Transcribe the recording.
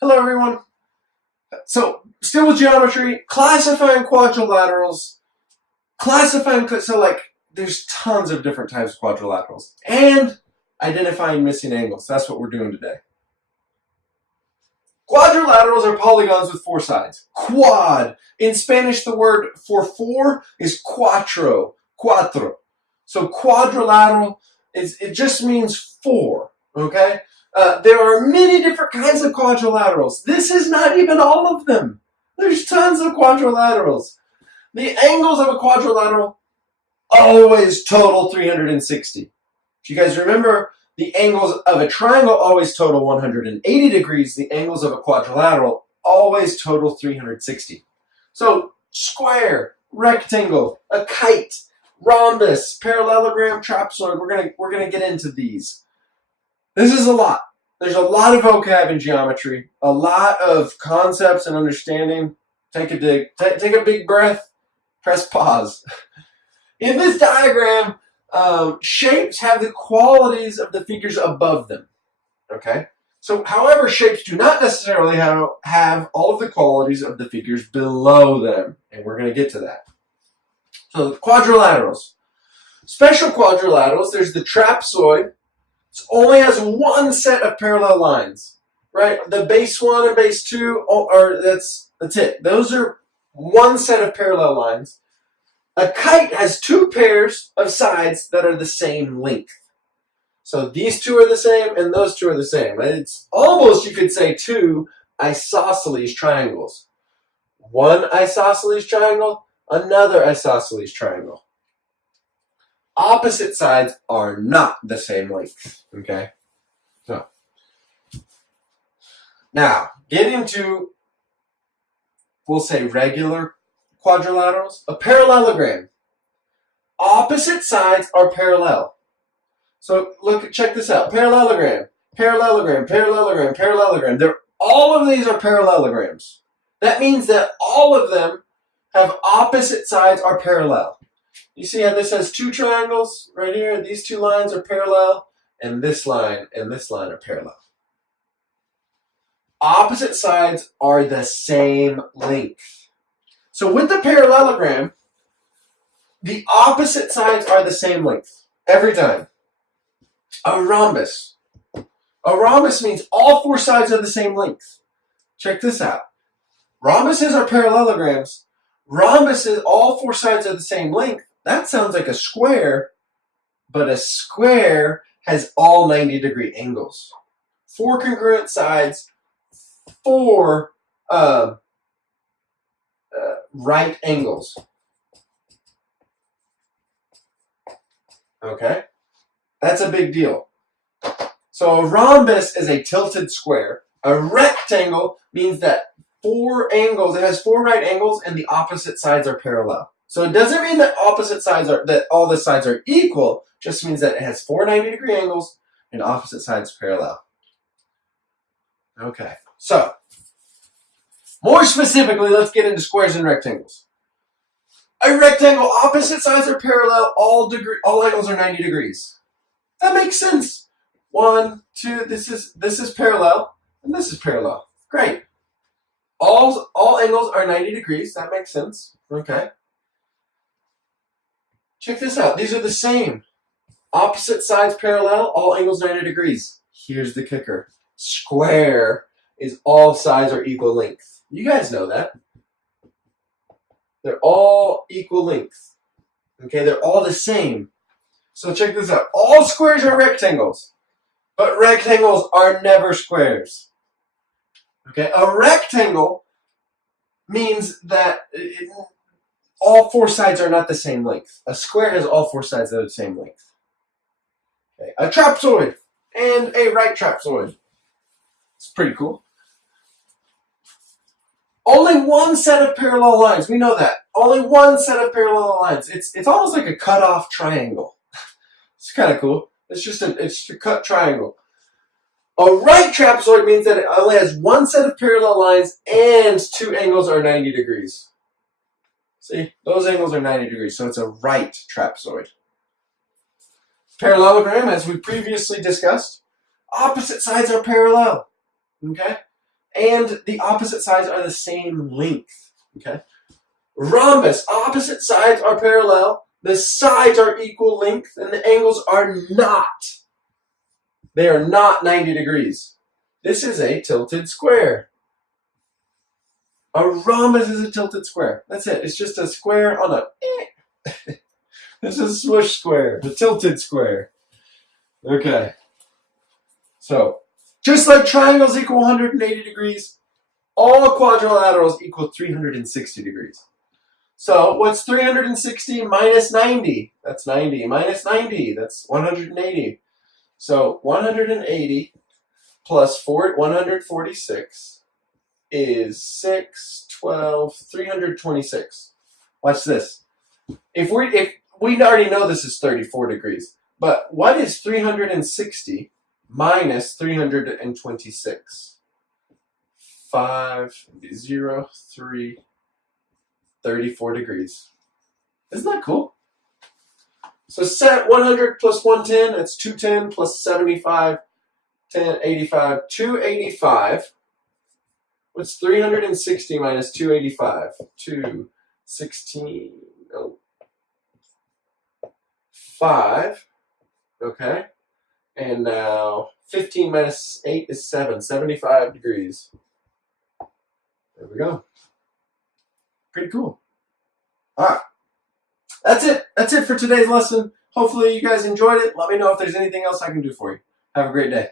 Hello, everyone. So, still with geometry, classifying quadrilaterals, there's tons of different types of quadrilaterals, and identifying missing angles. That's what we're doing today. Quadrilaterals are polygons with four sides. Quad. In Spanish, the word for four is cuatro. So, quadrilateral it just means four, okay? There are many different kinds of quadrilaterals. This is not even all of them. There's tons of quadrilaterals. The angles of a quadrilateral always total 360. If you guys remember, the angles of a triangle always total 180 degrees. The angles of a quadrilateral always total 360. So square, rectangle, a kite, rhombus, parallelogram, trapezoid. We're gonna get into these. This is a lot. There's a lot of vocab in geometry, a lot of concepts and understanding. Take a big breath, press pause. In this diagram, shapes have the qualities of the figures above them. Okay? So, however, shapes do not necessarily have all of the qualities of the figures below them, and we're going to get to that. So, quadrilaterals. Special quadrilaterals, there's the trapezoid. It only has one set of parallel lines, right? The base 1 and base 2 that's it. Those are one set of parallel lines. A kite has two pairs of sides that are the same length. So these two are the same and those two are the same. It's almost, you could say, two isosceles triangles. One isosceles triangle, another isosceles triangle. Opposite sides are not the same length, okay? So, now, getting to, we'll say regular quadrilaterals, a parallelogram. Opposite sides are parallel. So, check this out. Parallelogram, parallelogram, parallelogram, parallelogram. All of these are parallelograms. That means that all of them have opposite sides are parallel. You see how this has two triangles right here? These two lines are parallel, and this line are parallel. Opposite sides are the same length. So with the parallelogram, the opposite sides are the same length every time. A rhombus. A rhombus means all four sides are the same length. Check this out. Rhombuses are parallelograms. Rhombuses, all four sides are the same length. That sounds like a square, but a square has all 90-degree angles. Four congruent sides, four right angles. Okay? That's a big deal. So a rhombus is a tilted square. A rectangle means that it has four right angles and the opposite sides are parallel. So it doesn't mean that that all the sides are equal, just means that it has four 90-degree angles and opposite sides parallel. Okay, so more specifically, let's get into squares and rectangles. A rectangle, opposite sides are parallel, all angles are 90 degrees. That makes sense. 1, 2, this is parallel, and this is parallel. Great. All angles are 90 degrees, that makes sense. Okay. Check this out. These are the same. Opposite sides parallel, all angles 90 degrees. Here's the kicker. Square is all sides are equal length. You guys know that. They're all equal length. Okay, they're all the same. So check this out. All squares are rectangles, but rectangles are never squares. Okay, a rectangle means that all four sides are not the same length. A square has all four sides that are the same length. Okay. A trapezoid and a right trapezoid. It's pretty cool. Only one set of parallel lines. We know that. Only one set of parallel lines. It's almost like a cut-off triangle. It's kind of cool. It's a cut triangle. A right trapezoid means that it only has one set of parallel lines and two angles are 90 degrees. See, those angles are 90 degrees, so it's a right trapezoid. Parallelogram, as we previously discussed, opposite sides are parallel. Okay? and the opposite sides are the same length. Okay. Rhombus, opposite sides are parallel, the sides are equal length, and the angles are not. They are not 90 degrees. This is a tilted square. A rhombus is a tilted square. That's it. It's just a square on a... This is a swoosh square, a tilted square. Okay. So, just like triangles equal 180 degrees, all quadrilaterals equal 360 degrees. So, what's 360 minus 90? That's 90. Minus 90, that's 180. So, 180 plus 146 is 326. Watch this. If we already know this is 34 degrees, but what is 360 minus 326? 5, 0, 3, 34 degrees. Isn't that cool? So set 100 plus 110, that's 210 plus 75, 10, 85, 285. What's 360 minus 285? 216, oh, 5, okay. And now 15 minus 8 is 7, 75 degrees. There we go. Pretty cool. All right. That's it. That's it for today's lesson. Hopefully you guys enjoyed it. Let me know if there's anything else I can do for you. Have a great day.